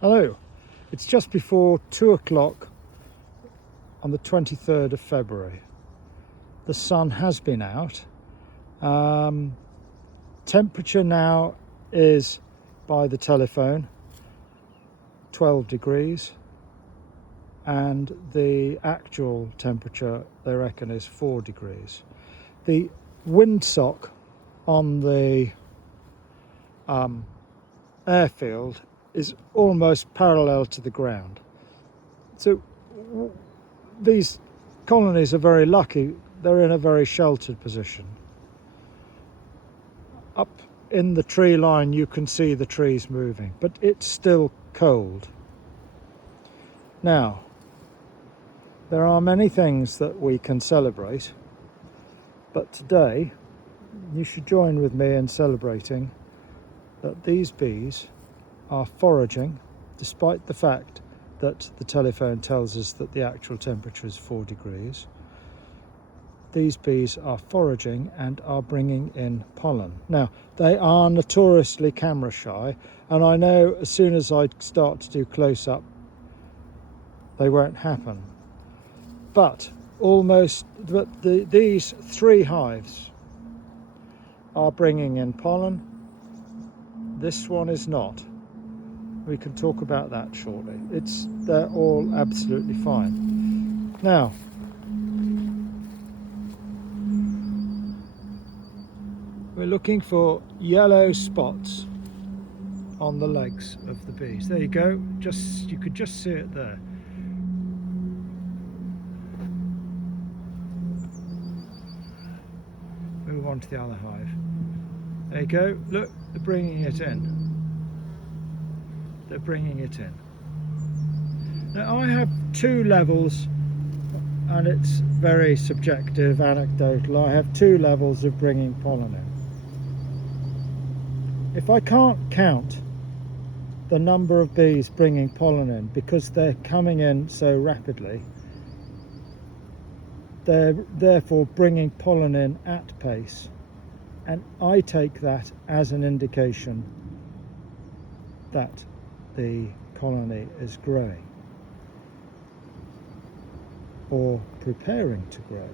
Hello, it's just before 2 o'clock on the 23rd of February. The sun has been out. Temperature now is, by the telephone, 12 degrees, and the actual temperature, they reckon, is 4 degrees. The windsock on the airfield is almost parallel to the ground. So these colonies are very lucky. They're in a very sheltered position. Up in the tree line you can see the trees moving, but it's still cold. Now, there are many things that we can celebrate, but today you should join with me in celebrating that these bees are foraging, despite the fact that the telephone tells us that the actual temperature is 4 degrees. These bees are foraging and are bringing in pollen. Now, they are notoriously camera shy, and I know as soon as I start to do close-up, they won't happen. But these 3 hives are bringing in pollen. This one is not. We can talk about that shortly. They're all absolutely fine. Now, we're looking for yellow spots on the legs of the bees. There you go. You could just see it there. Move on to the other hive. There you go. Look, they're bringing it in. They're bringing it in. Now, I have 2 levels, and it's very subjective, anecdotal. I have 2 levels of bringing pollen in. If I can't count the number of bees bringing pollen in because they're coming in so rapidly, they're therefore bringing pollen in at pace, and I take that as an indication that the colony is growing or preparing to grow.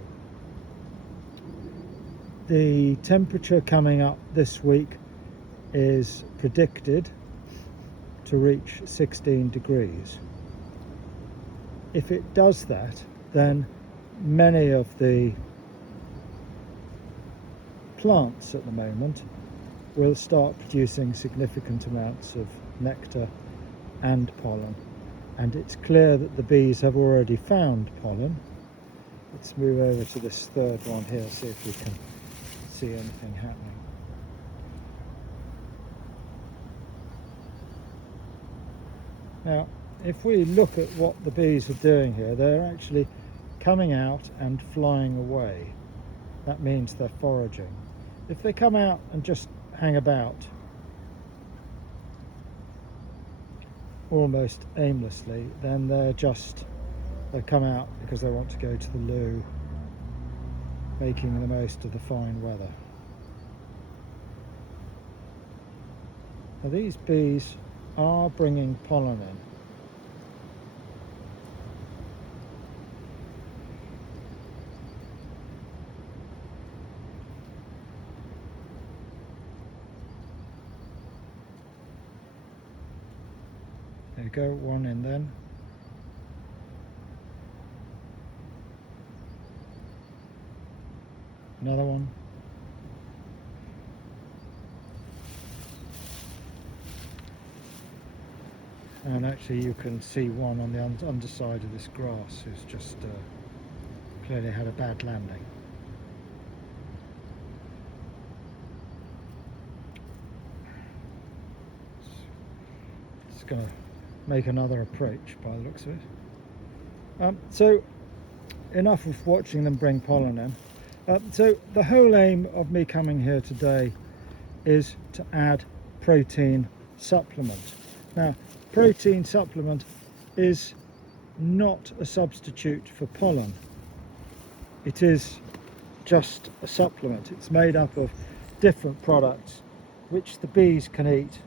The temperature coming up this week is predicted to reach 16 degrees. If it does that, then many of the plants at the moment will start producing significant amounts of nectar and pollen, and it's clear that the bees have already found pollen. Let's move over to this 3rd one here, see if we can see anything happening. Now, if we look at what the bees are doing here, they're actually coming out and flying away. That means they're foraging. If they come out and just hang about almost aimlessly, then they come out because they want to go to the loo, making the most of the fine weather. Now, these bees are bringing pollen in. There you go, one in then. Another one. And actually you can see one on the underside of this grass who's just clearly had a bad landing. It's going to make another approach by the looks of it. So enough of watching them bring pollen in. So the whole aim of me coming here today is to add protein supplement. Now, protein supplement is not a substitute for pollen. It is just a supplement. It's made up of different products which the bees can eat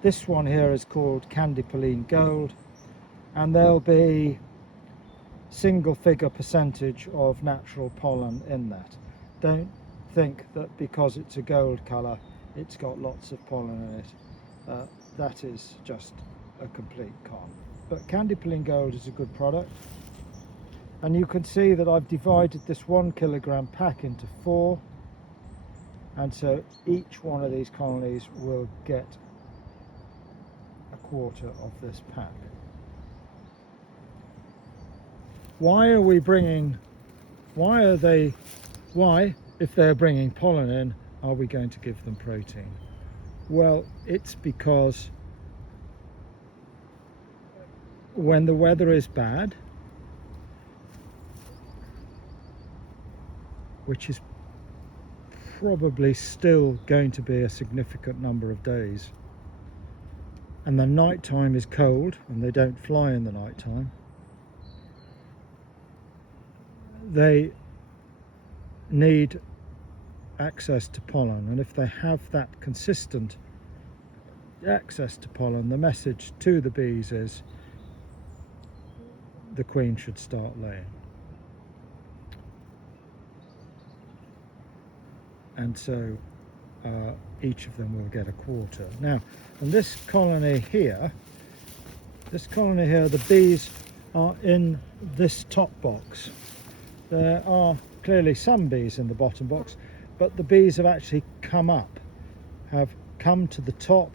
This one here is called Candy Pollen Gold, and there'll be single figure percentage of natural pollen in that. Don't think that because it's a gold colour it's got lots of pollen in it. That is just a complete con. But Candy Pollen Gold is a good product, and you can see that I've divided this 1 kilogram pack into 4, and so each one of these colonies will get a quarter of this pack. Why, if they're bringing pollen in, are we going to give them protein? Well, it's because when the weather is bad, which is probably still going to be a significant number of days, and the night time is cold and they don't fly in the night time, they need access to pollen, and if they have that consistent access to pollen, the message to the bees is the queen should start laying. And so each of them will get a quarter. Now, in this colony here, the bees are in this top box. There are clearly some bees in the bottom box, but the bees have actually come to the top,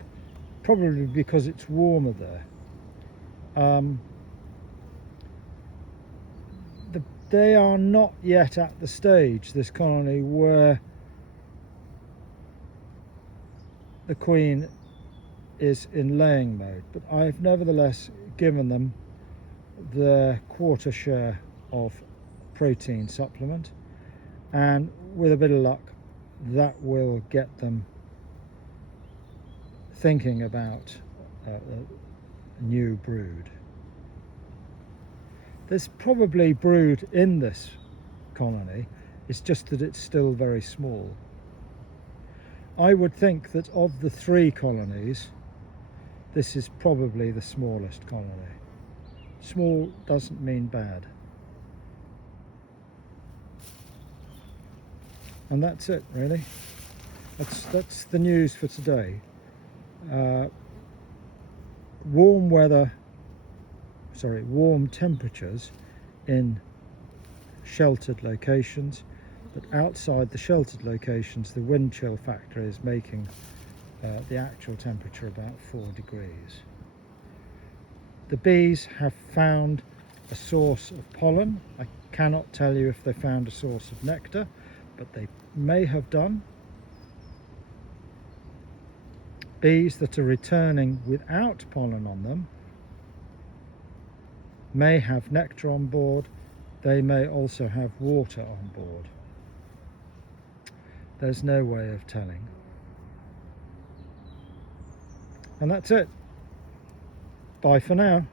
probably because it's warmer there. They are not yet at the stage, this colony, where the queen is in laying mode, but I've nevertheless given them their quarter share of protein supplement, and with a bit of luck that will get them thinking about a new brood. There's probably brood in this colony, it's just that it's still very small. I would think that of the 3 colonies, this is probably the smallest colony. Small doesn't mean bad. And that's it, really. That's the news for today. Warm temperatures in sheltered locations, but outside the sheltered locations the wind chill factor is making the actual temperature about 4 degrees. The bees have found a source of pollen. I cannot tell you if they found a source of nectar, but they may have done. Bees that are returning without pollen on them may have nectar on board. They may also have water on board. There's no way of telling. And that's it. Bye for now.